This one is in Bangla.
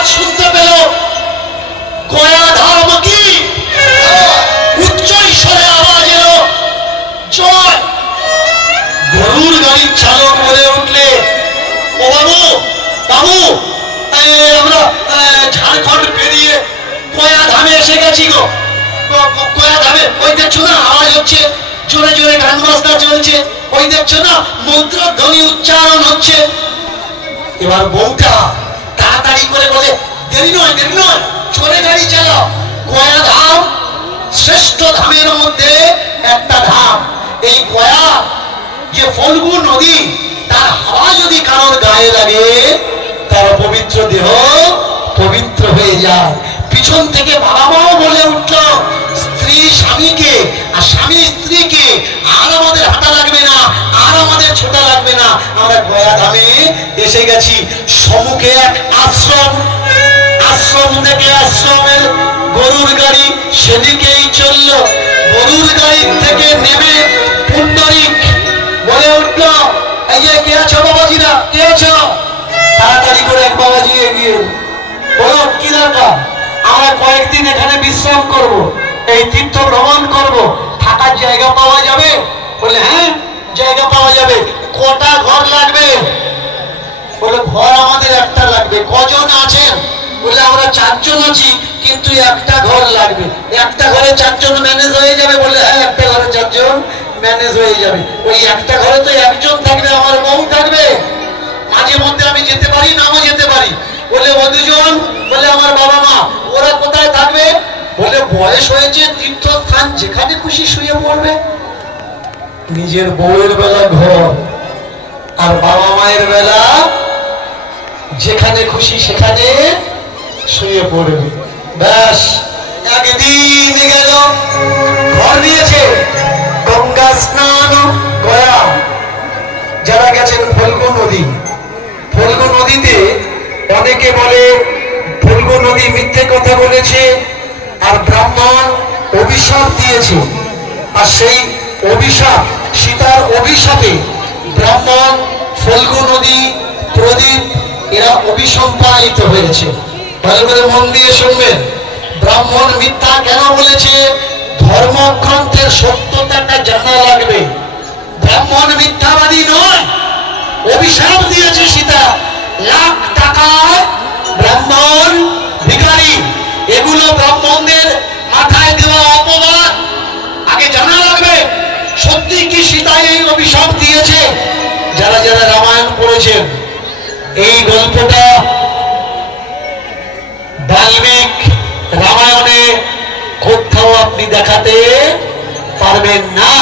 আওয়াজ শুনতে পেল গয়া ধাম কি উচ্চ ঈশ্বরে আওয়াজ এলো জয়। গরুর গাড়ির চালক বলে উঠলে ও বাবু বাবু আমরা ঝাড়খণ্ড পেরিয়ে গয়া ধামে এসে গেছি গো। গয়া ধামে ওই দেখছো না আওয়াজ হচ্ছে, জোরে জোরে গান বাজনা চলছে, ওই দেখছো না মন্ত্রধ্বনি উচ্চারণ হচ্ছে। এবার বউটা তাড়াতাড়ি করে বলে দেরি নয় চলে গাড়ি চালাও। গয়া ধাম শ্রেষ্ঠ ধামের মধ্যে একটা ধাম। এই গয়া যে ফল্গু নদী, তার হাওয়া যদি কারোর গায়ে লাগে তার পবিত্র দেহ পবিত্র হয়ে যায়। পিছন থেকে বাবা মাও বলে উঠল স্ত্রী স্বামীকে আর স্বামী স্ত্রীকে, আর আমাদের হাঁটা লাগবে না, আর আমাদের ছোটা লাগবে না, আমরা গয়া ধামে এসে গেছি। সম্মুখে এক আশ্রম, আশ্রম থেকে আশ্রমের গরুর গাড়ি সেদিকেই চলল। গরুর গাড়ি থেকে নেমে পুণ্ডরিক বলে উঠল এই যে কে আছো বাবাজিরা, কে আছো? তাড়াতাড়ি করে এক বাবাজি এগিয়ে বলো কি দরকার? আমরা কয়েকদিন এখানে বিশ্রাম করব, এই তীর্থ ভ্রমণ করব, থাকার জায়গা পাওয়া যাবে? বলে হ্যাঁ জায়গা পাওয়া যাবে। কটা ঘর লাগবে? বলে ঘর আমাদের একটা লাগবে। কজন আছেন? বলে আমরা 4 জন আছি, কিন্তু একটা ঘর লাগবে। একটা ঘরে 4 জন ম্যানেজ হয়ে যাবে? বলে হ্যাঁ একটা ঘরে 4 জন ম্যানেজ হয়ে যাবে। ওই একটা ঘরে তো একজন থাকবে, আমার বউ থাকবে, মাঝে মধ্যে আমি যেতে পারি নাও যেতে পারি। বলে ও দুজন? বলে আমার বাবা মা। ওরা কোথায় থাকবে? বলে বয়স হয়েছে, তীর্থস্থান যেখানে খুশি শুয়ে পড়বে। নিজের বউয়ের বেলা ঘর আর বাবা মায়ের বেলা যেখানে খুশি সেখানে শুয়ে পড়বে। ব্যাস একদিন গেল, ঘর দিয়েছে, গঙ্গা স্নান গয়া। যারা গেছেন ফল্গু নদী, ফল্গু নদীতে অনেকে বলে ফল্গু নদী মিথ্যে কথা বলেছে আর ব্রাহ্মণ অভিশাপ দিয়েছে, আর সেই অভিশাপ, সীতার অভিশাপে ব্রাহ্মণ, ফল্গু নদী, প্রদীপ এরা অভিসম্পাদিত হয়েছে। ভালো করে মন দিয়ে শুনবেন। ব্রাহ্মণ মিথ্যা কেন বলেছে? ধর্মগ্রন্থের সত্যতাটা জানা লাগবে। ব্রাহ্মণ মিথ্যাবাদী নয়, অভিশাপ দিয়েছে সীতা। লাখ টাকায় ব্রাহ্মণ ভিখারি, এগুলো ব্রাহ্মণদের মাথায় দেওয়া অপবাদ। আগে জানা লাগবে সত্যি কি সীতা এই অভিশাপ দিয়েছে। যারা যারা রামায়ণ পড়েছেন, এই গল্পটা বাল্মীক রামায়ণে কোথাও আপনি দেখাতে পারবেন না।